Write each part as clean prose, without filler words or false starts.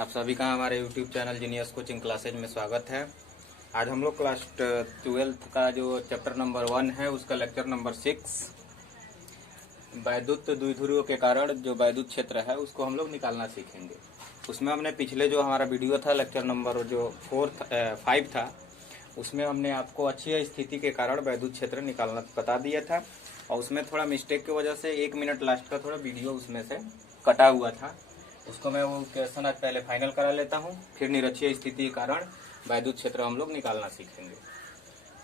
आप सभी का हमारे YouTube channel genius coaching classes में स्वागत है। आज हम लोग क्लास 12th का जो चैप्टर नंबर 1 है उसका लेक्चर नंबर 6 वैद्युत द्विध्रुव के कारण जो वैद्युत क्षेत्र है उसको हम लोग निकालना सीखेंगे। उसमें हमने पिछले जो हमारा वीडियो था लेक्चर नंबर जो 5 था उसमें हमने आपको अच्छी स्थिति के कारण वैद्युत क्षेत्र निकालना बता दिया था और उसमें थोड़ा मिस्टेक की वजह से 1 मिनट लास्ट का थोड़ा वीडियो उसमें से कटा हुआ था। उसको मैं वो क्वेश्चन आज पहले फाइनल करा लेता हूँ, फिर निरक्षीय स्थिति के कारण वैद्युत क्षेत्र हम लोग निकालना सीखेंगे।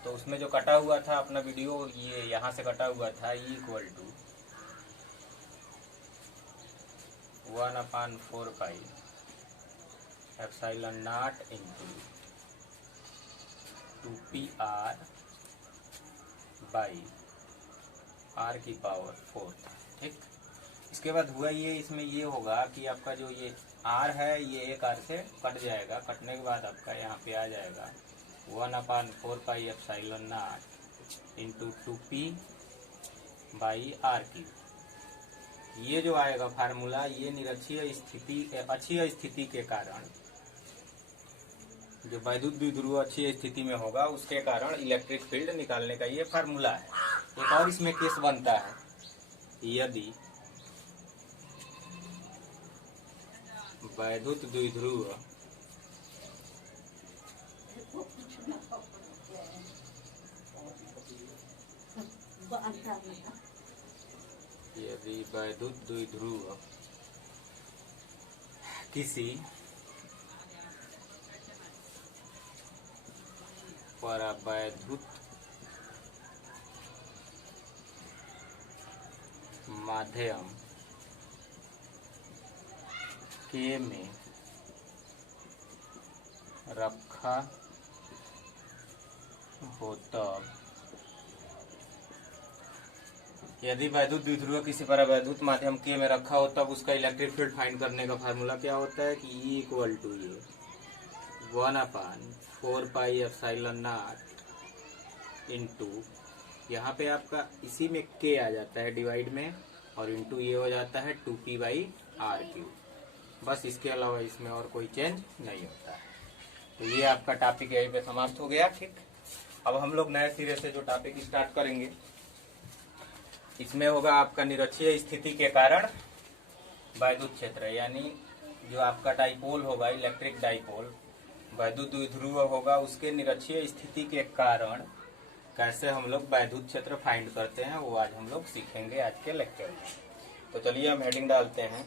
तो उसमें जो कटा हुआ था अपना वीडियो ये यहाँ से कटा हुआ था E equal to 1/4 pi epsilon not into 2πr by r की पावर 4 था। ठीक, इसके बाद हुआ ये, इसमें ये होगा कि आपका जो ये r है ये एक r से कट जाएगा, कटने के बाद आपका यहाँ पे आ जाएगा 1/4 pi epsilon not into 2p by r की। ये जो आएगा फार्मूला ये निरक्षीय स्थिति अक्षीय स्थिति के कारण जो वैद्युत द्विध्रुव अक्षीय स्थिति में होगा उसके कारण इलेक्ट्रिक फील्ड निकालने का ये फार्मूला है। एक और इसमें केस बनता है, यदि वैद्युत द्विध्रुव यदि वैद्युत द्विध्रुव किसी परावैद्युत माध्यम के में रखा हो तब यदि वैद्युत द्विध्रुव किसी परावैद्युत माध्यम के में रखा हो तब उसका इलेक्ट्रिक फील्ड फाइंड करने का फार्मूला क्या होता है कि E equal to 1/4 pi epsilon not into यहाँ पे आपका इसी में K आ जाता है डिवाइड में और इंटू ये हो जाता है 2p बाई r क्यूब। बस इसके अलावा इसमें और कोई चेंज नहीं होता है। तो ये आपका टॉपिक यहीं पे समाप्त हो गया। ठीक, अब हम लोग नए सिरे से जो टॉपिक स्टार्ट करेंगे इसमें होगा आपका निरक्षीय स्थिति के कारण वैद्युत क्षेत्र, यानी जो आपका डाइपोल होगा इलेक्ट्रिक डाइपोल वैद्युत द्विध्रुव होगा उसके निरक्षीय स्थिति के कारण कैसे हम लोग वैद्युत क्षेत्र फाइंड करते हैं वो आज हम लोग सीखेंगे आज के लेक्चर में। तो चलिए हम हेडिंग डालते हैं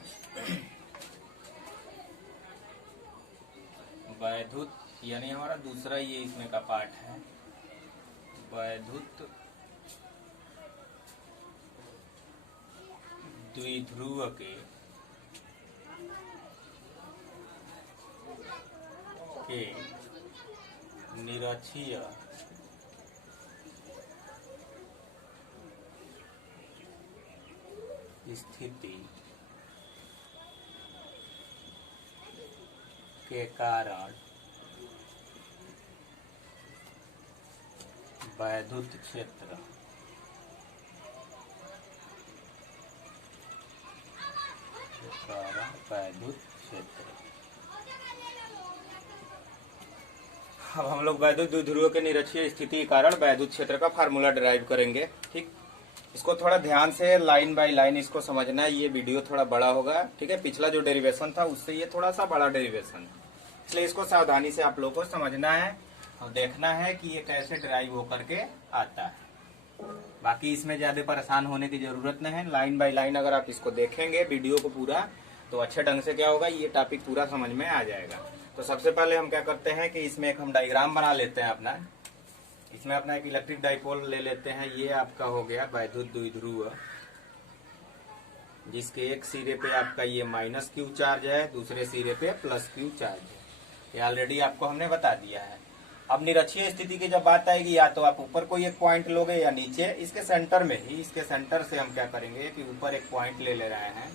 वैद्युत, यानी हमारा दूसरा ये इसमें का पार्ट है वैद्युत द्विध्रुव के निरक्षीय स्थिति के कारण वैद्युत क्षेत्र वैद्युत क्षेत्र। अब हम लोग वैद्युत द्विध्रुव के निरक्षीय स्थिति के कारण वैद्युत क्षेत्र का फार्मूला डिराइव करेंगे। ठीक, इसको थोड़ा ध्यान से लाइन बाय लाइन इसको समझना है। ये वीडियो थोड़ा बड़ा होगा, ठीक है, पिछला जो डेरिवेशन था उससे ये थोड़ा सा बड़ा डेरिवेशन है, इसलिए इसको सावधानी से आप लोगों को समझना है और देखना है कि ये कैसे डिराइव होकर के आता है। बाकी इसमें ज्यादा परेशान होने की जरूरत नहीं है। लाइन बाय लाइन अगर आप इसको देखेंगे वीडियो को पूरा तो अच्छे ढंग से क्या होगा ये टॉपिक पूरा समझ में आ जाएगा। तो सबसे पहले हम क्या करते हैं कि इसमें एक हम डायग्राम बना लेते हैं अपना। इसमें अपना एक इलेक्ट्रिक डाइपोल ले लेते हैं। ये आपका हो गया वैद्युत द्विध्रुव जिसके एक सिरे पे आपका ये -q चार्ज है, दूसरे सिरे पे +q चार्ज है। ये ऑलरेडी आपको हमने बता दिया है। अब निरक्षीय स्थिति की जब बात आएगी या तो आप ऊपर कोई एक पॉइंट लोगे या नीचे, इसके सेंटर में ही, इसके सेंटर से हम क्या करेंगे कि ऊपर एक पॉइंट ले रहे हैं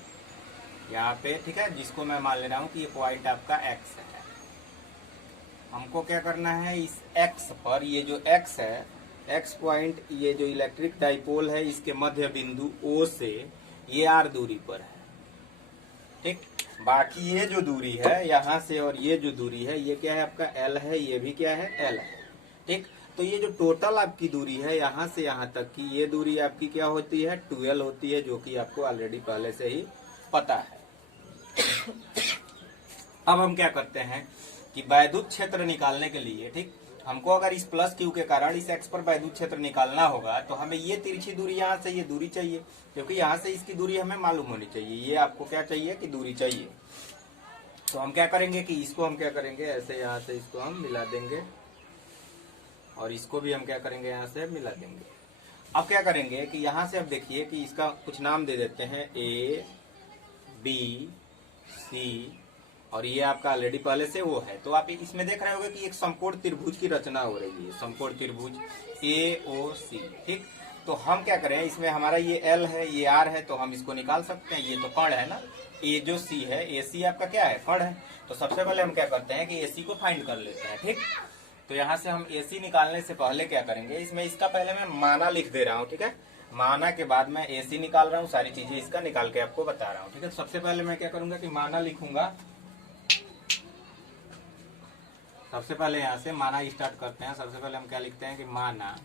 यहाँ पे, ठीक है, जिसको मैं मान ले रहा हूँ कि ये पॉइंट आपका x है। हमको क्या करना है इस x पर, ये जो x है x पॉइंट, ये जो इलेक्ट्रिक डाइपोल है इसके मध्य बिंदु O से ये r दूरी पर है। ठीक, बाकी ये जो दूरी है यहाँ से और ये जो दूरी है ये क्या है आपका L है, ये भी क्या है L है। ठीक, तो ये जो टोटल आपकी दूरी है यहाँ से यहाँ तक की ये दूरी आपकी क्या होती है 12 होती है, जो कि आपको ऑलरेडी पहले से ही पता है। अब हम क्या करते हैं कि वैद्युत क्षेत्र निकालने के लिए, ठीक, हमको अगर इस प्लस क्यू के कारण इस एक्स पर वैद्युत क्षेत्र निकालना होगा तो हमें ये तिरछी दूरी यहाँ से ये दूरी चाहिए, क्योंकि यहाँ से इसकी दूरी हमें मालूम होनी चाहिए। ये आपको क्या चाहिए कि दूरी चाहिए। तो हम क्या करेंगे कि इसको हम क्या करेंगे ऐसे यहाँ से इसको हम मिला देंगे और इसको भी हम क्या करेंगे यहाँ से मिला देंगे। अब क्या करेंगे कि यहाँ से अब देखिए कि इसका कुछ नाम दे देते हैं A B C और ये आपका ऑलरेडी पहले से वो है। तो आप इसमें देख रहे होंगे कि एक समकोण त्रिभुज की रचना हो रही है, समकोण त्रिभुज AOC। ठीक, तो हम क्या करें, इसमें हमारा ये L है, ये R है, तो हम इसको निकाल सकते हैं। ये तो कर्ण है ना, ये जो C है, AC आपका क्या है, कर्ण है। तो सबसे पहले हम क्या करते हैं कि AC को फाइंड कर लेते हैं। ठीक, तो यहाँ से हम AC निकालने से पहले क्या करेंगे, इसमें इसका पहले मैं माना लिख दे रहा हूँ। ठीक है, माना के बाद मैं AC निकाल रहा हूँ, सारी चीजें इसका निकाल के आपको बता रहा हूँ। ठीक है, तो सबसे पहले मैं क्या करूंगा कि माना लिखूंगा। सबसे पहले यहाँ से माना स्टार्ट करते हैं। सबसे पहले हम क्या लिखते हैं कि माना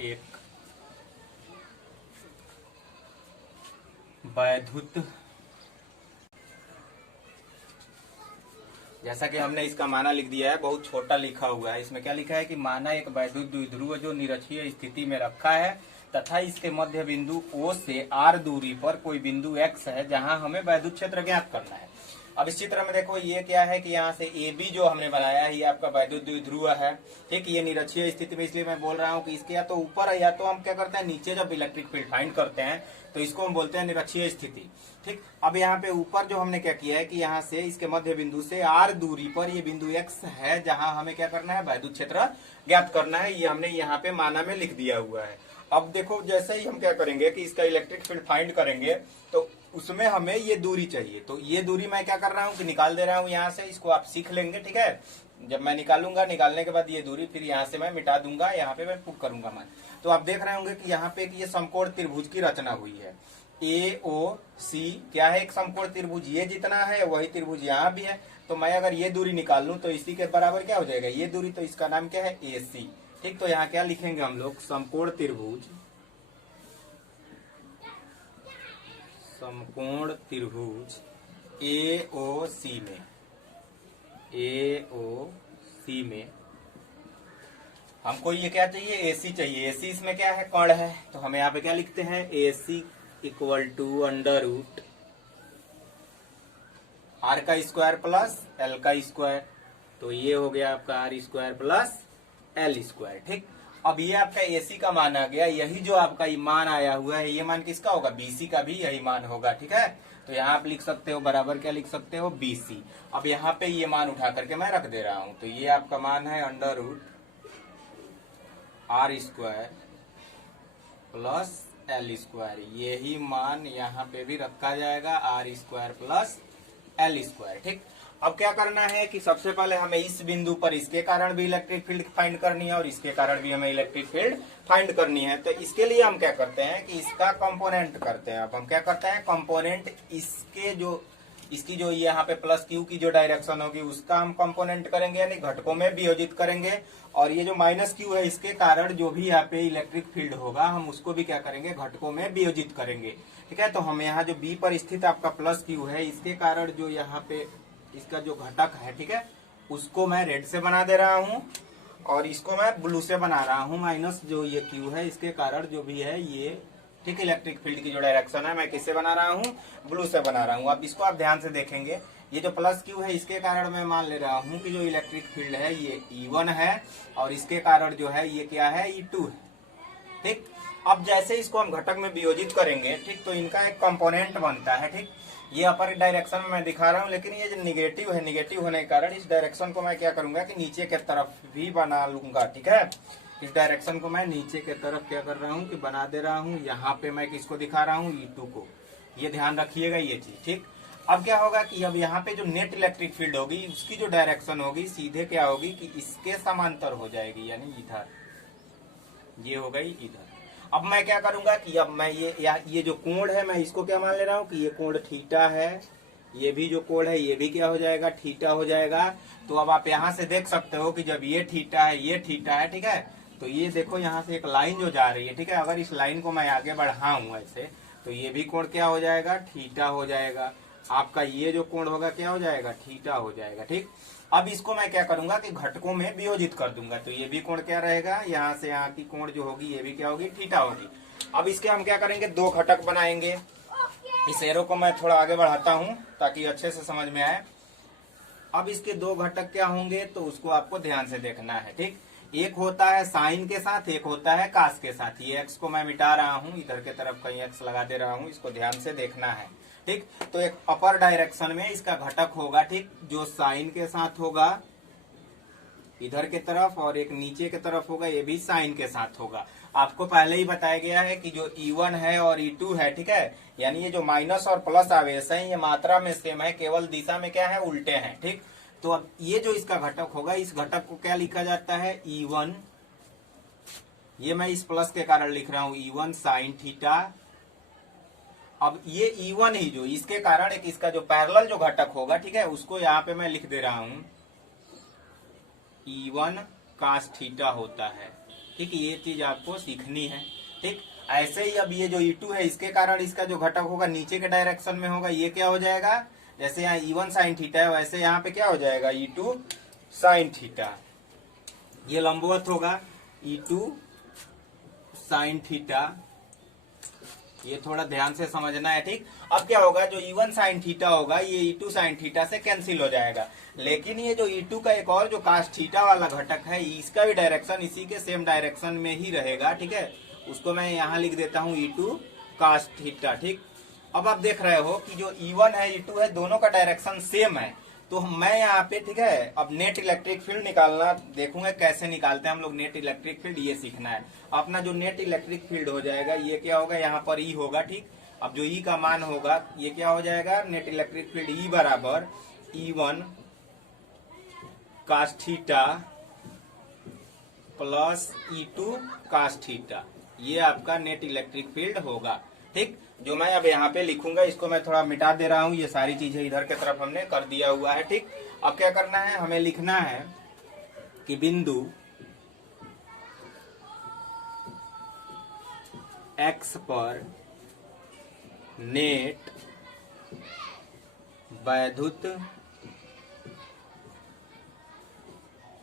एक वैद्युत, जैसा कि हमने इसका माना लिख दिया है, बहुत छोटा लिखा हुआ है। इसमें क्या लिखा है कि माना एक वैद्युत द्विध्रुव जो निरक्षीय स्थिति में रखा है तथा इसके मध्य बिंदु O से R दूरी पर कोई बिंदु X है जहां हमें वैद्युत क्षेत्र ज्ञात करना है। अब इस चित्र में देखो ये क्या है कि यहाँ से AB जो हमने बनाया है ये आपका वैद्युत द्विध्रुव है। ठीक, ये निरक्षीय स्थिति में, इसलिए मैं बोल रहा हूँ कि इसके या तो ऊपर है या तो हम क्या करते हैं नीचे जब इलेक्ट्रिक फील्ड फाइंड करते हैं तो इसको हम बोलते हैं निरक्षीय स्थिति। ठीक, अब यहाँ पे ऊपर जो हमने क्या किया है कि यहाँ से इसके मध्य बिंदु से R दूरी पर ये बिंदु X है जहां हमें क्या करना है, वैद्युत क्षेत्र ज्ञात करना है। ये हमने यहाँ पे माना में लिख दिया हुआ है। अब देखो जैसे ही हम क्या करेंगे कि इसका इलेक्ट्रिक फील्ड फाइंड करेंगे तो उसमें हमें ये दूरी चाहिए। तो ये दूरी मैं क्या कर रहा हूँ कि निकाल दे रहा हूँ यहाँ से, इसको आप सीख लेंगे। ठीक है, जब मैं निकालूंगा, निकालने के बाद ये दूरी फिर यहाँ से मैं मिटा दूंगा, यहाँ पे मैं पुट करूंगा मैं। तो आप देख रहे होंगे कि यहाँ पे ये समकोण त्रिभुज की रचना हुई है। AOC क्या है, एक समकोण त्रिभुज, ये जितना है वही त्रिभुज यहाँ भी है। तो मैं अगर ये दूरी निकाल लूं तो इसी के बराबर क्या हो जाएगा ये दूरी, तो इसका नाम क्या है AC। ठीक, तो यहाँ क्या लिखेंगे हम लोग, समकोण त्रिभुज, समकोण त्रिभुज AOC में, AOC में हमको ये क्या चाहिए, AC चाहिए। AC इसमें क्या है, कर्ण है। तो हम यहाँ पे क्या लिखते हैं, AC equal to under root R का स्क्वायर प्लस L का स्क्वायर। तो ये हो गया आपका R square plus L square. ठीक, अब ये आपका AC का मान आ गया। यही जो आपका मान आया हुआ है ये मान किसका होगा, BC का भी यही मान होगा। ठीक है, तो यहाँ आप लिख सकते हो बराबर क्या लिख सकते हो, BC। अब यहाँ पे ये मान उठा करके मैं रख दे रहा हूं। तो ये आपका मान है under root R square plus L square. यही मान यहाँ पे भी रखा जाएगा, R square plus L square. ठीक, अब क्या करना है कि सबसे पहले हमें इस बिंदु पर इसके कारण भी इलेक्ट्रिक फील्ड फाइंड करनी है और इसके कारण भी हमें इलेक्ट्रिक फील्ड फाइंड करनी है। तो इसके लिए हम क्या करते हैं कि इसका कंपोनेंट करते हैं। अब हम क्या करते हैं, कंपोनेंट इसके जो इसकी जो यहाँ पे प्लस क्यू की जो डायरेक्शन होगी उसका हम कंपोनेंट करेंगे, यानी घटकों में वियोजित करेंगे। और ये जो माइनस क्यू है इसके कारण जो भी यहाँ पे इलेक्ट्रिक फील्ड होगा हम उसको भी क्या करेंगे, घटकों में वियोजित करेंगे। ठीक है, तो हम यहाँ जो बी पर स्थित आपका प्लस क्यू है इसके कारण जो यहाँ पे इसका जो घटक है, ठीक है, उसको मैं रेड से बना दे रहा हूँ और इसको मैं ब्लू से बना रहा हूँ। माइनस जो ये क्यू है इसके कारण जो भी है ये, ठीक, इलेक्ट्रिक फील्ड की जो डायरेक्शन है मैं किससे बना रहा हूँ, ब्लू से बना रहा हूँ। अब इसको आप ध्यान से देखेंगे, ये जो प्लस क्यू है इसके कारण मैं मान ले रहा हूँ कि जो इलेक्ट्रिक फील्ड है ये E1 है और इसके कारण जो है ये क्या है, E2 है। ठीक, अब जैसे इसको हम घटक में वियोजित करेंगे, ठीक, तो इनका एक कंपोनेंट बनता है। ठीक, ये अपर डायरेक्शन में मैं दिखा रहा हूँ, लेकिन ये जो निगेटिव है, निगेटिव होने के कारण इस डायरेक्शन को मैं क्या करूंगा कि नीचे के तरफ भी बना लूंगा। ठीक है, इस डायरेक्शन को मैं नीचे के तरफ क्या कर रहा हूँ कि बना दे रहा हूँ। यहाँ पे मैं किसको दिखा रहा हूँ, E2 को। ये ध्यान रखिएगा ये चीज। ठीक, अब क्या होगा कि अब यहाँ पे जो नेट इलेक्ट्रिक फील्ड होगी उसकी जो डायरेक्शन होगी सीधे क्या होगी कि इसके समांतर हो जाएगी, यानी इधर, ये हो गई इधर। अब मैं क्या करूंगा कि अब मैं ये जो कोण है मैं इसको क्या मान ले रहा हूँ कि ये कोण थीटा है, ये भी जो कोण है ये भी क्या हो जाएगा, थीटा हो जाएगा। तो अब आप यहाँ से देख सकते हो कि जब ये थीटा है ये थीटा है, ठीक है, तो ये देखो यहाँ से एक लाइन जो जा रही है, ठीक है, अगर इस लाइन को मैं आगे बढ़ाऊं ऐसे तो ये भी कोण क्या हो जाएगा, थीटा हो जाएगा। आपका ये जो कोण होगा क्या हो जाएगा, थीटा हो जाएगा। ठीक, अब इसको मैं क्या करूंगा कि घटकों में वियोजित कर दूंगा, तो ये भी कोण क्या रहेगा, यहाँ से यहाँ की कोण जो होगी ये भी क्या होगी, थीटा होगी। अब इसके हम क्या करेंगे, दो घटक बनाएंगे। इस एरो को मैं थोड़ा आगे बढ़ाता हूँ ताकि अच्छे से समझ में आए। अब इसके दो घटक क्या होंगे तो उसको आपको ध्यान से देखना है। ठीक, एक होता है साइन के साथ, एक होता है कास के साथ। ये एक्स को मैं मिटा रहा हूँ, इधर के तरफ कहीं एक्स लगा दे रहा हूँ, इसको ध्यान से देखना है। ठीक, तो एक अपर डायरेक्शन में इसका घटक होगा, ठीक, जो साइन के साथ होगा इधर के तरफ, और एक नीचे के तरफ होगा ये भी साइन के साथ होगा। आपको पहले ही बताया गया है कि जो E1 है और E2 है, ठीक है, यानी ये जो माइनस और प्लस आवेश है ये मात्रा में सेम है, केवल दिशा में क्या है, उल्टे हैं। ठीक, तो अब ये जो इसका घटक होगा, इस घटक को क्या लिखा जाता है, E1, ये मैं इस प्लस के कारण लिख रहा हूं, E1 साइन थीटा। अब ये E1 ही जो इसके कारण एक इसका जो पैरेलल जो घटक होगा, ठीक है, उसको यहाँ पे मैं लिख दे रहा हूं, E1 कास थीटा होता है। ठीक, ये चीज आपको सीखनी है। ठीक, ऐसे ही अब ये जो E2 है इसके कारण इसका जो घटक होगा नीचे के डायरेक्शन में होगा, ये क्या हो जाएगा, जैसे यहाँ E1 साइन थीटा है वैसे यहाँ पे क्या हो जाएगा, E2 साइन थीटा। ये लंबवत होगा E2 साइन थीटा, ये थोड़ा ध्यान से समझना है। ठीक, अब क्या होगा, जो E1 साइन थीटा होगा ये E2 साइन थीटा से कैंसिल हो जाएगा, लेकिन ये जो E2 का एक और जो कास थीटा वाला घटक है इसका भी डायरेक्शन इसी के सेम डायरेक्शन में ही रहेगा। ठीक है, उसको मैं यहाँ लिख देता हूँ E2 कास थीटा। ठीक, अब आप देख रहे हो कि जो E1 है E2 है दोनों का डायरेक्शन सेम है, तो मैं यहाँ पे, ठीक है, अब नेट इलेक्ट्रिक फील्ड निकालना देखूंगा कैसे निकालते हैं हम लोग नेट इलेक्ट्रिक फील्ड, ये सीखना है। अपना जो नेट इलेक्ट्रिक फील्ड हो जाएगा ये क्या होगा, यहाँ पर E होगा। ठीक, अब जो E का मान होगा ये क्या हो जाएगा, नेट इलेक्ट्रिक फील्ड E बराबर E1 cos theta plus E2 cos theta, ये आपका नेट इलेक्ट्रिक फील्ड होगा। ठीक, जो मैं अब यहाँ पे लिखूंगा इसको मैं थोड़ा मिटा दे रहा हूँ, ये सारी चीजें इधर के तरफ हमने कर दिया हुआ है। ठीक, अब क्या करना है, हमें लिखना है कि बिंदु x पर नेट वैद्युत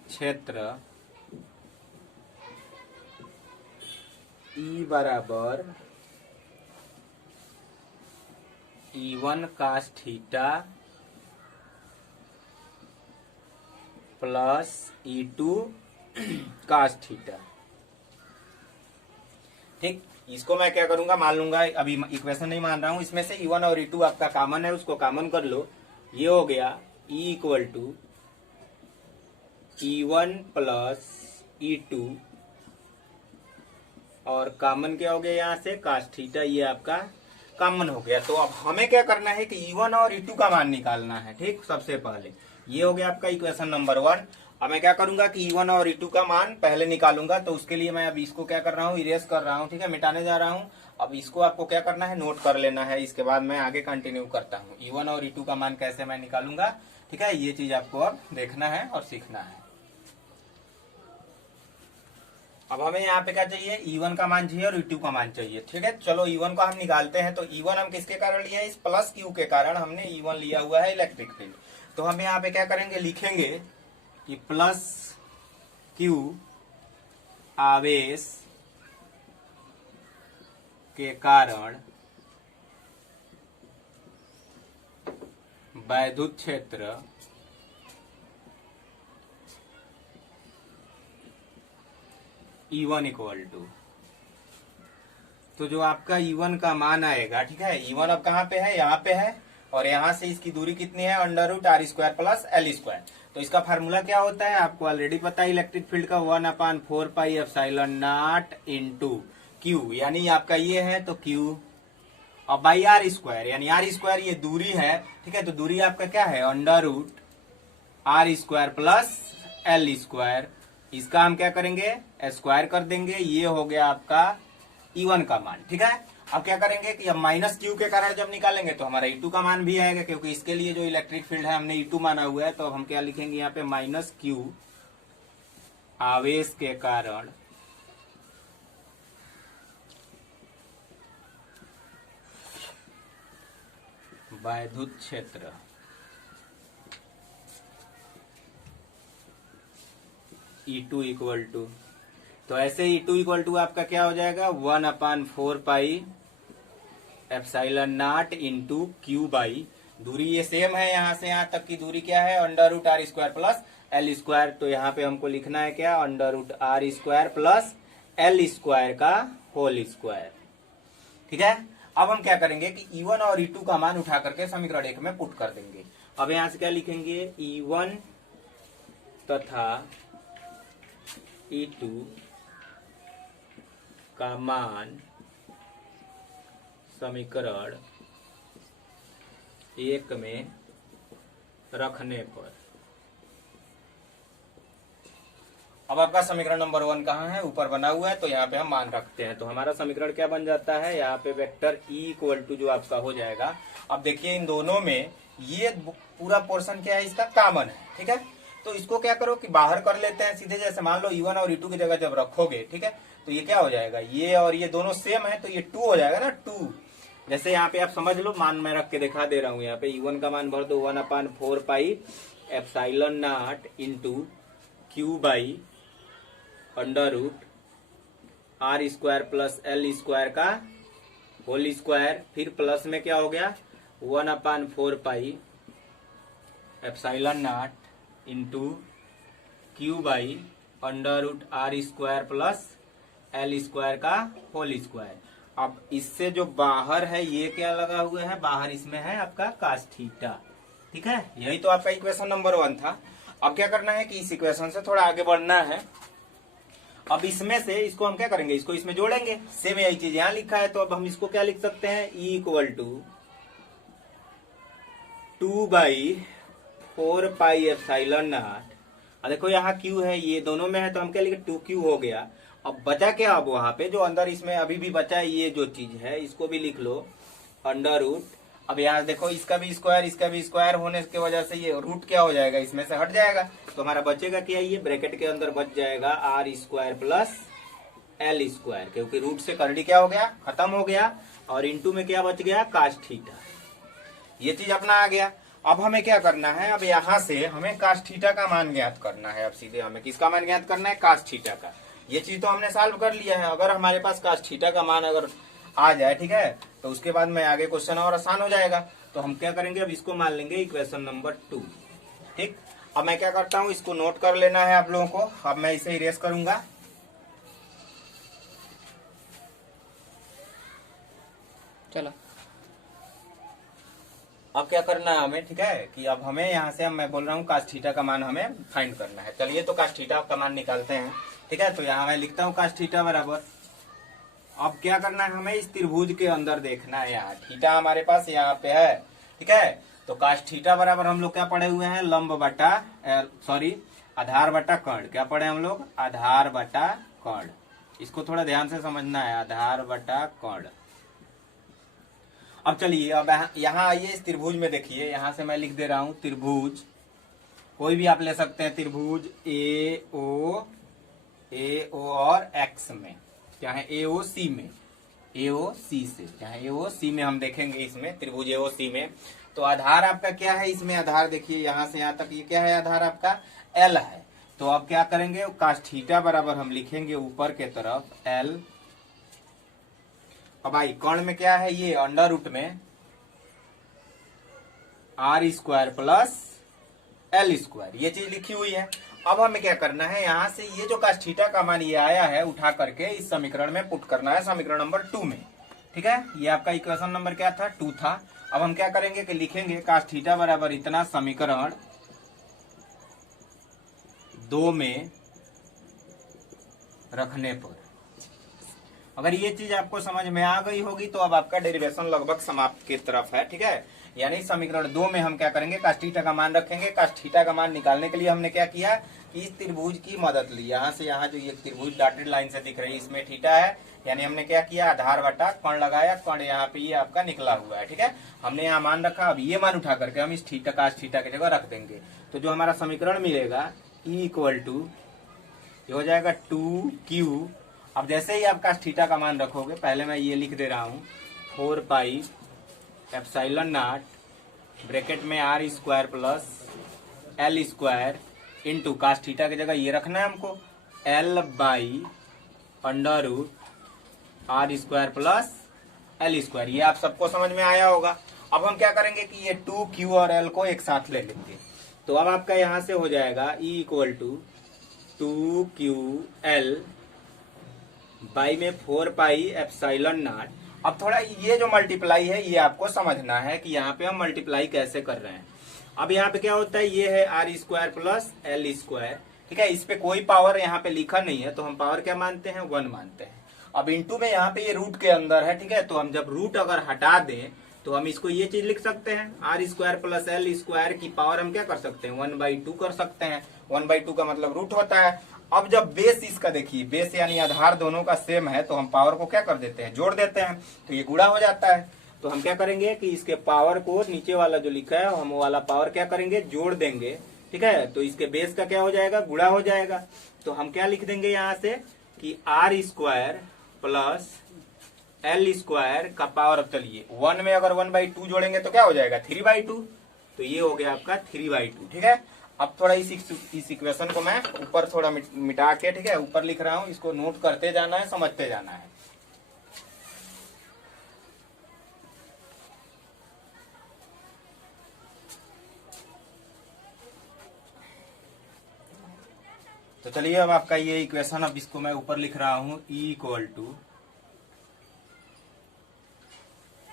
क्षेत्र E बराबर E1 cos theta plus E2 cos theta. ठीक, इसको मैं क्या करूंगा, मान लूंगा, अभी इक्वेशन नहीं मान रहा हूं, इसमें से E1 और E2 आपका कॉमन है, उसको कॉमन कर लो, ये हो गया E equal to E1 plus E2, और कॉमन क्या हो गया यहाँ से, कास थीटा, ये आपका कॉमन हो गया। तो अब हमें क्या करना है कि E1 और E2 का मान निकालना है। ठीक, सबसे पहले ये हो गया आपका इक्वेशन नंबर 1। अब मैं क्या करूंगा कि E1 और E2 का मान पहले निकालूंगा, तो उसके लिए मैं अब इसको क्या कर रहा हूँ, इरेज कर रहा हूँ। ठीक है, मिटाने जा रहा हूँ। अब इसको आपको क्या करना है, नोट कर लेना है, इसके बाद मैं आगे कंटिन्यू करता हूँ। E1 और E2 का मान कैसे मैं निकालूंगा, ठीक है, ये चीज आपको अब देखना है और सीखना है। अब हमें यहाँ पे क्या चाहिए, E1 का मान चाहिए और E2 का मान चाहिए। ठीक है, चलो E1 को हम निकालते हैं। तो E1 हम किसके कारण लिए, इस प्लस Q के कारण हमने E1 लिया हुआ है इलेक्ट्रिक फील्ड। तो हम यहाँ पे क्या करेंगे, लिखेंगे कि प्लस Q आवेश के कारण वैद्युत क्षेत्र E1 इक्वल टू, तो जो आपका E1 का मान आएगा, ठीक है, E1 अब कहाँ पे है, यहाँ पे है, और यहाँ से इसकी दूरी कितनी है, √r² प्लस l²। तो इसका फार्मूला क्या होता है आपको ऑलरेडी पता है, इलेक्ट्रिक फील्ड का 1/4πε0 इंटू Q, यानी आपका ये है तो Q, और बाई r², यानी r² ये दूरी है। ठीक है, तो दूरी आपका क्या है, √r² प्लस l²। इसका हम क्या करेंगे, स्क्वायर कर देंगे, ये हो गया आपका E1 का मान, ठीक है। अब क्या करेंगे कि अब माइनस क्यू के कारण जब निकालेंगे तो हमारा E2 का मान भी आएगा, क्योंकि इसके लिए जो इलेक्ट्रिक फील्ड है हमने E2 माना हुआ है। तो अब हम क्या लिखेंगे यहाँ पे, माइनस क्यू आवेश के कारण वैद्युत क्षेत्र E2 इक्वल टू, तो ऐसे E2 इक्वल टू आपका क्या हो जाएगा, 1/4 pi epsilon not into Q by, दूरी ये सेम है, यहां से यहां तक की दूरी क्या है, under root R square plus L square. तो यहाँ पे हमको लिखना है क्या, under root R square plus L square का होल स्क्वायर, ठीक है। अब हम क्या करेंगे कि E1 और E2 का मान उठा करके समीकरण 1 में पुट कर देंगे। अब यहां से क्या लिखेंगे, E1 तथा E2 का मान समीकरण 1 में रखने पर, अब आपका समीकरण नंबर 1 कहाँ है, ऊपर बना हुआ है, तो यहाँ पे हम मान रखते हैं। तो हमारा समीकरण क्या बन जाता है, यहाँ पे वेक्टर E इक्वल टू जो आपका हो जाएगा। अब देखिए इन दोनों में ये पूरा पोर्शन क्या है, इसका कॉमन है, ठीक है। तो इसको क्या करो कि बाहर कर लेते हैं सीधे, जैसे मान लो E1 और E2 की जगह जब रखोगे, ठीक है, तो ये क्या हो जाएगा, ये और ये दोनों सेम है, तो ये 2 हो जाएगा ना, 2। जैसे यहाँ पे आप समझ लो, मान मैं रख के दिखा दे रहा हूँ। यहाँ पे E1 का मान भर दो 1/4 pi epsilon not into Q by under root R square plus L square का होल स्क्वायर, फिर प्लस में क्या हो गया 1/4 pi epsilon not into Q by under root R square plus L square का होल स्क्वायर। अब इससे जो बाहर है ये क्या लगा हुआ है, बाहर इसमें है आपका कास थीटा, ठीक है। यही तो आपका इक्वेशन नंबर 1 था। अब क्या करना है कि इस इक्वेशन से थोड़ा आगे बढ़ना है। अब इसमें से इसको हम क्या करेंगे, इसको इसमें जोड़ेंगे, सेम यही चीज यहाँ लिखा है। तो अब हम इसको क्या लिख सकते हैं, E equal to 2/4 pi epsilon not. अब देखो यहाँ Q है, ये दोनों में है, तो हम क्या लिखे 2Q हो गया। अब बचा क्या, अब वहां पे जो अंदर इसमें अभी भी बचा है, ये जो चीज है इसको भी लिख लो अंडर रूट। अब यहाँ देखो इसका भी स्क्वायर होने की वजह से ये रूट क्या हो जाएगा, इसमें से हट जाएगा। तो हमारा बचेगा क्या, ये ब्रैकेट के अंदर बच जाएगा R square plus L square, क्योंकि रूट से करड़ी क्या हो गया, खत्म हो गया, और इंटू में क्या बच गया, कास थीटा। ये चीज अपना आ गया। अब हमें क्या करना है, अब यहाँ से हमें कास थीटा का मान ज्ञात करना है। अब सीधे हमें किसका मान ज्ञात करना है, कास थीटा का। ये चीज तो हमने सॉल्व कर लिया है। अगर हमारे पास कास थीटा का मान अगर आ जाए, ठीक है, तो उसके बाद में आगे क्वेश्चन और आसान हो जाएगा। तो हम क्या करेंगे, अब इसको मान लेंगे इक्वेशन नंबर 2, ठीक। अब मैं क्या करता हूँ, इसको नोट कर लेना है आप लोगों को। अब मैं इसे इरेज करूंगा। चलो अब क्या करना है हमें, ठीक है, कि अब हमें यहाँ से मैं बोल रहा हूँ कास थीटा का मान हमें फाइंड करना है। चलिए तो कास थीटा का मान निकालते हैं, ठीक है। तो यहाँ मैं लिखता हूँ कास थीटा बराबर, अब क्या करना है, हमें इस त्रिभुज के अंदर देखना है। यहाँ थीटा हमारे पास यहाँ पे है, ठीक है। तो कास थीटा बराबर हम लोग क्या पढ़े हुए हैं, लंब बटा आधार बटा कर्ण। क्या पढ़े हम लोग, आधार बटा कर्ण। इसको थोड़ा ध्यान से समझना है, आधार बटा कर्ण। अब चलिए अब यहाँ आइए, इस त्रिभुज में देखिए, यहाँ से मैं लिख दे रहा हूँ त्रिभुज, कोई भी आप ले सकते हैं त्रिभुज ए ओ और एक्स में, चाहे AOC में, AOC से, चाहे AOC में हम देखेंगे इसमें त्रिभुज AOC में। तो आधार आपका क्या है, इसमें आधार देखिए यहाँ से यहाँ तक ये क्या है, आधार आपका L है। तो अब क्या करेंगे, कास थीटा बराबर हम लिखेंगे ऊपर के तरफ L। अब आई कर्ण में क्या है, ये अंडर रूट में R square plus L square, ये चीज लिखी हुई है। अब हमें क्या करना है, यहाँ से ये जो कास थीटा का मान ये आया है, उठा करके इस समीकरण में पुट करना है, समीकरण नंबर 2 में, ठीक है। ये आपका इक्वेशन नंबर क्या था, 2 था। अब हम क्या करेंगे कि लिखेंगे कास थीटा बराबर इतना समीकरण 2 में रखने पर। अगर ये चीज आपको समझ में आ गई होगी तो अब आपका डेरिवेशन लगभग समाप्त की तरफ है, ठीक है। यानी समीकरण 2 में हम क्या करेंगे, cos थीटा का मान रखेंगे। cos थीटा का मान निकालने के लिए हमने क्या किया कि इस त्रिभुज की मदद ली। यहाँ से यहाँ जो ये त्रिभुज डॉटेड लाइन से दिख रही है इसमें थीटा है, यानी हमने क्या किया, आधार बटा कण लगाया, कण यहाँ पे ये आपका निकला हुआ है। ठीक है, हमने यहाँ मान रखा। अब ये मान उठा करके हम इस थीटा cos थीटा की जगह रख देंगे, तो जो हमारा समीकरण मिलेगा E इक्वल टू ये हो जाएगा 2q। अब जैसे ही आप cos थीटा का मान रखोगे, पहले मैं ये लिख दे रहा हूँ 4 पाई एप्सिलॉन नॉट ब्रैकेट में r square plus l square into cos theta की जगह ये रखना है हमको l by under root r square plus l square. ये आप सबको समझ में आया होगा। अब हम क्या करेंगे कि ये 2q और l को एक साथ ले लेंगे, तो अब आपका यहां से हो जाएगा E equal to 2ql by में 4 पाई एप्सिलॉन नॉट। अब थोड़ा ये जो मल्टीप्लाई है ये आपको समझना है कि यहाँ पे हम मल्टीप्लाई कैसे कर रहे हैं। अब यहाँ पे क्या होता है, ये है r square plus l square. ठीक है, इस पे कोई पावर यहाँ पे लिखा नहीं है, तो हम पावर क्या मानते हैं, 1 मानते हैं। अब इंटू में यहाँ पे ये रूट के अंदर है। ठीक है, तो हम जब रूट अगर हटा दें तो हम इसको ये चीज लिख सकते हैं, r square plus l square की पावर हम क्या कर सकते हैं, 1/2 कर सकते हैं। 1/2 का मतलब रूट होता है। अब जब बेस इसका देखिए, बेस यानी आधार दोनों का सेम है, तो हम पावर को क्या कर देते हैं, जोड़ देते हैं, तो ये गुणा हो जाता है। तो हम क्या करेंगे कि इसके पावर को नीचे वाला जो लिखा है हम वाला पावर क्या करेंगे, जोड़ देंगे। ठीक है, तो इसके बेस का क्या हो जाएगा, गुणा हो जाएगा। तो हम क्या लिख देंगे यहाँ से कि r square plus l square का पावर, अब चलिए 1 में अगर 1/2 जोड़ेंगे तो क्या हो जाएगा, 3/2। तो ये हो गया आपका 3/2। ठीक है, अब थोड़ा इस इक्वेशन को मैं ऊपर थोड़ा मिटा के, ठीक है, ऊपर लिख रहा हूं, इसको नोट करते जाना है, समझते जाना है। तो चलिए अब आपका ये इक्वेशन, अब इसको मैं ऊपर लिख रहा हूं E equal to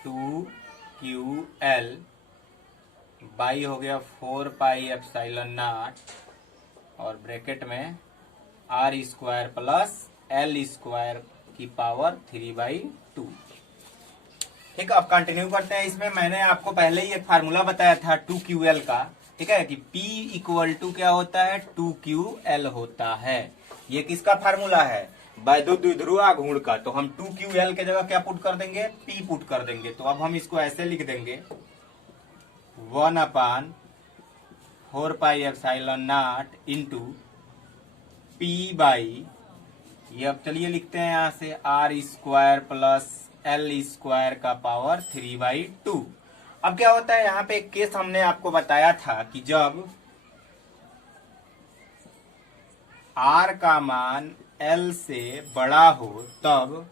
2ql by हो गया 4 पाई एप्सिलॉन नॉट और ब्रैकेट में r square plus l square की पावर 3/2। ठीक, अब कंटिन्यू करते हैं। इसमें मैंने आपको पहले ही एक फार्मूला बताया था 2ql का। ठीक है, कि P इक्वल टू क्या होता है, 2ql होता है। ये किसका फार्मूला है, वैद्युत द्विध्रुव आघूर्ण का। तो हम 2ql के जगह क्या पुट कर देंगे, P पुट कर देंगे। तो अब हम इसको ऐसे लिख देंगे 1/4 pi epsilon not into P by, ये अब चलिए लिखते हैं यहाँ से r square plus l square का पावर 3/2। अब क्या होता है, यहाँ पे एक केस हमने आपको बताया था कि जब r का मान l से बड़ा हो तब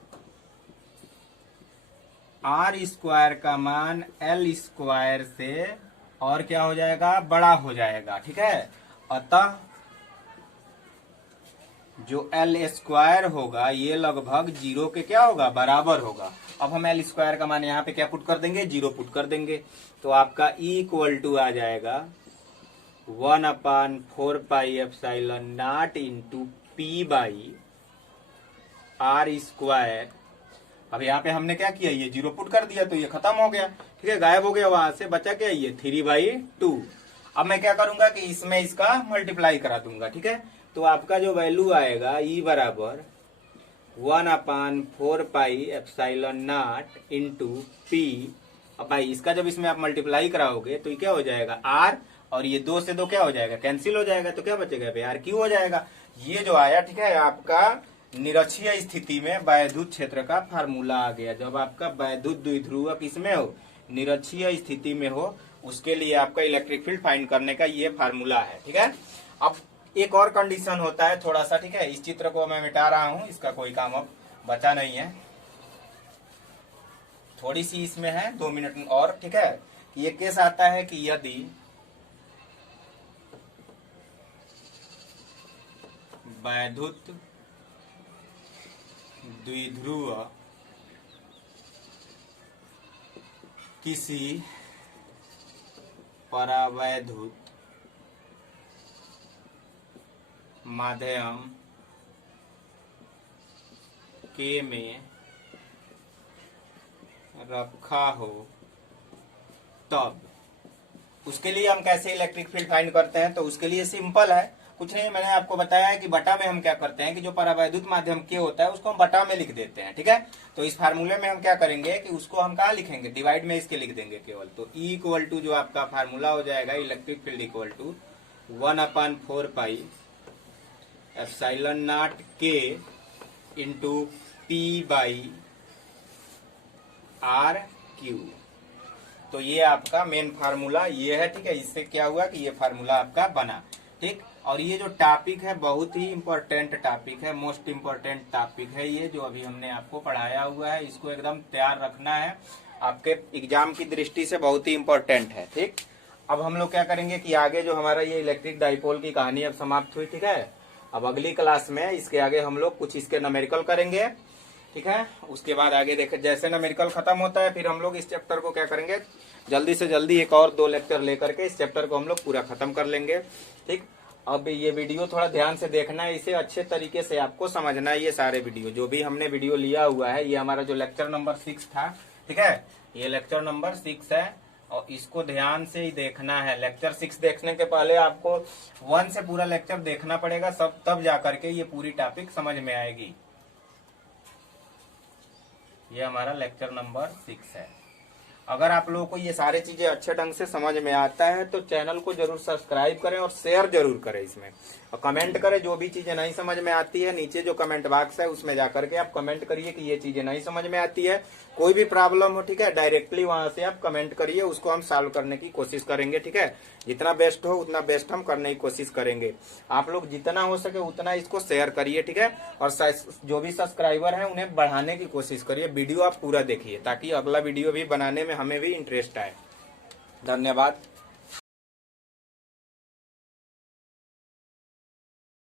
r स्क्वायर का मान l स्क्वायर से और क्या हो जाएगा, बड़ा हो जाएगा। ठीक है, अतः जो l स्क्वायर होगा ये लगभग 0 के क्या होगा, बराबर होगा। अब हम l स्क्वायर का मान यहाँ पे क्या पुट कर देंगे, 0 पुट कर देंगे। तो आपका E इक्वल टू आ जाएगा 1/4 pi epsilon not into P by r square. अब यहाँ पे हमने क्या किया, ये 0 पुट कर दिया तो ये खत्म हो गया। ठीक है, गायब हो गया, वहां से बचा क्या, ये 3/2। अब मैं क्या करूंगा कि इसमें इसका मल्टीप्लाई करा दूंगा। ठीक है, तो आपका जो वैल्यू आएगा E बराबर 1/4 pi epsilon not into P। अब भाई इसका जब इसमें आप मल्टीप्लाई कराओगे तो ये क्या हो जाएगा, R, और ये 2 से 2 क्या हो जाएगा, कैंसिल हो जाएगा। तो क्या बचेगा भाई, R क्यू हो जाएगा। ये जो आया, ठीक है, आपका निरक्षीय स्थिति में वैद्युत क्षेत्र का फार्मूला आ गया। जब आपका वैद्युत द्विध्रुव किसमें हो, निरक्षीय स्थिति में हो, उसके लिए आपका इलेक्ट्रिक फील्ड फाइंड करने का ये फार्मूला है। ठीक है, अब एक और कंडीशन होता है थोड़ा सा। ठीक है, इस चित्र को मैं मिटा रहा हूं, इसका कोई काम अब बचा नहीं है, थोड़ी सी इसमें है, 2 मिनट और। ठीक है, ये केस आता है कि यदि वैद्युत द्विध्रुव किसी परावैद्युत माध्यम के में रखा हो तब उसके लिए हम कैसे इलेक्ट्रिक फील्ड फाइंड करते हैं, तो उसके लिए सिंपल है, कुछ नहीं, मैंने आपको बताया है कि बटा में हम क्या करते हैं कि जो परावैद्युत माध्यम के होता है उसको हम बटा में लिख देते हैं, ठीक है। तो इस फार्मूले में हम क्या करेंगे कि उसको हम कहाँ लिखेंगे, डिवाइड में इसके लिख देंगे केवल। तो E इक्वल टू जो आपका फार्मूला हो जाएगा electric field equal to 1/4 pi epsilon not K into P/R⁴। तो ये आपका मेन फार्मूला ये है, ठीक है। इससे क्या हुआ कि ये फार्मूला आपका बना, ठीक। और ये जो टॉपिक है बहुत ही इंपॉर्टेंट टॉपिक है, मोस्ट इंपॉर्टेंट टॉपिक है ये जो अभी हमने आपको पढ़ाया हुआ है, इसको एकदम तैयार रखना है, आपके एग्जाम की दृष्टि से बहुत ही इंपॉर्टेंट है, ठीक। अब हम लोग क्या करेंगे कि आगे जो हमारा ये इलेक्ट्रिक डाइपोल की कहानी अब समाप्त हुई, ठीक है। अब अगली क्लास में इसके आगे हम लोग कुछ इसके न्यूमेरिकल करेंगे, ठीक है। उसके बाद आगे देखें जैसे न्यूमेरिकल खत्म होता है फिर हम लोग इस चैप्टर को क्या करेंगे, जल्दी से जल्दी एक और 2 लेक्चर लेकर के इस चैप्टर को हम लोग पूरा खत्म कर लेंगे, ठीक। अब ये वीडियो थोड़ा ध्यान से देखना है, इसे अच्छे तरीके से आपको समझना है। ये सारे वीडियो जो भी हमने वीडियो लिया हुआ है, ये हमारा जो लेक्चर नंबर 6 था, ठीक है, ये लेक्चर नंबर 6 है और इसको ध्यान से ही देखना है। लेक्चर 6 देखने के पहले आपको 1 से पूरा लेक्चर देखना पड़ेगा, सब तब जाकर के ये पूरी टॉपिक समझ में आएगी। ये हमारा लेक्चर नंबर 6 है। अगर आप लोगों को ये सारी चीजें अच्छे ढंग से समझ में आता है तो चैनल को जरूर सब्सक्राइब करें और शेयर जरूर करें इसमें, और कमेंट करें जो भी चीजें नहीं समझ में आती है, नीचे जो कमेंट बॉक्स है उसमें जाकर के आप कमेंट करिए कि ये चीजें नहीं समझ में आती है, कोई भी प्रॉब्लम हो, ठीक है, डायरेक्टली वहां से आप कमेंट करिए, उसको हम सॉल्व करने की कोशिश करेंगे, ठीक है। जितना बेस्ट हो उतना बेस्ट हम करने की कोशिश करेंगे। आप लोग जितना हो सके उतना इसको शेयर करिए, ठीक है, और जो भी सब्सक्राइबर है उन्हें बढ़ाने की कोशिश करिए। वीडियो आप पूरा देखिए ताकि अगला वीडियो भी बनाने में हमें भी इंटरेस्ट आए। धन्यवाद।